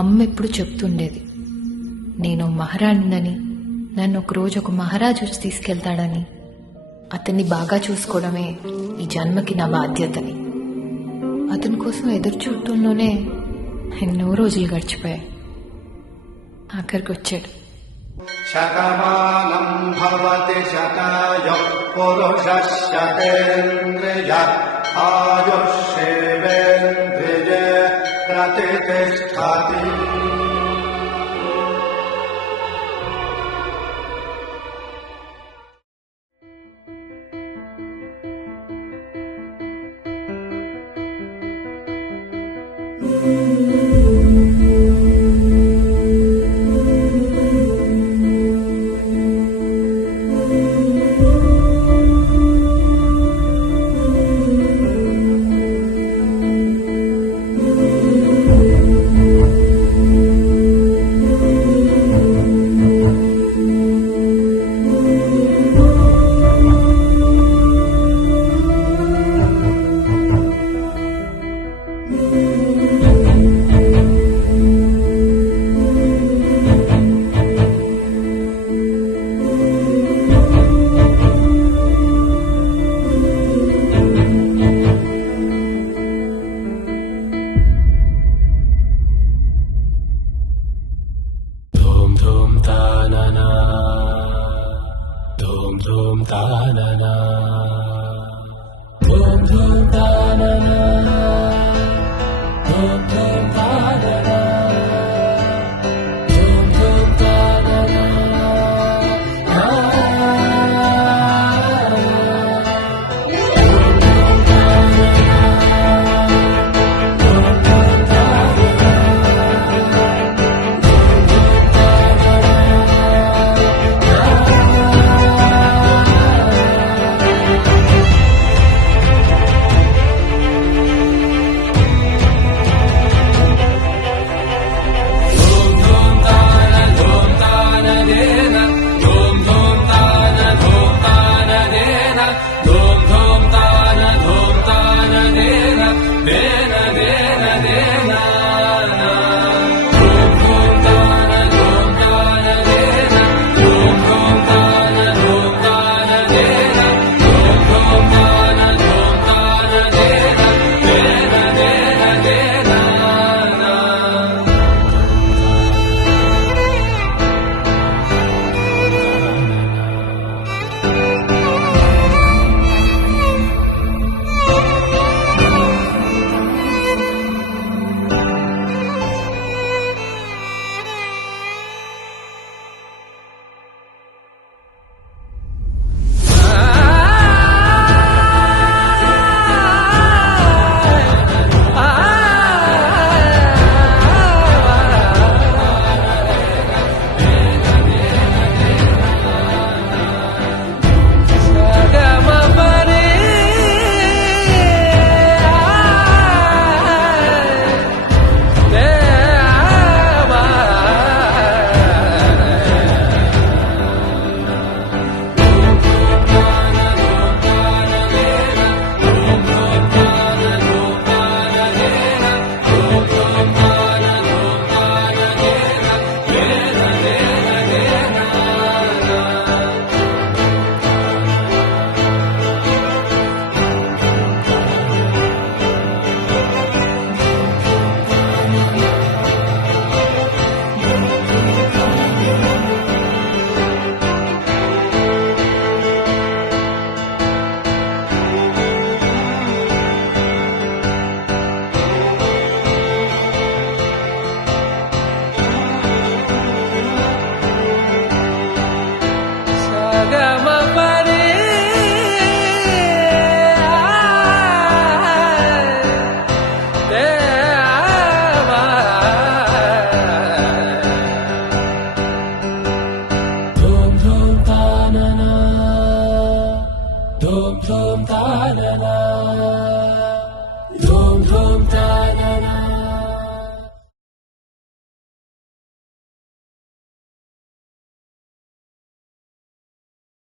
అమ్మ ఎప్పుడు చెప్తుండేది, నేను మహారాణినని, నన్ను ఒకరోజు ఒక మహారాజు వచ్చి తీసుకెళ్తాడని, అతన్ని బాగా చూసుకోవడమే ఈ జన్మకి నా బాధ్యతని. అతని కోసం ఎదురు చూడటంలోనే ఎన్నో రోజులు గడిచిపోయాయి. ఆఖరికి వచ్చాడు. Shatamanam Bhavati శతాయుః పురుషః శతేంద్రియ ఆయుష్యేవేంద్రియే ప్రతిష్ఠతి. Dhum ta na na, dhum dhum ta na na, dhum dhum ta na na, dhum dhum ta na na, dhum dhum ta na na, dhum dhum ta.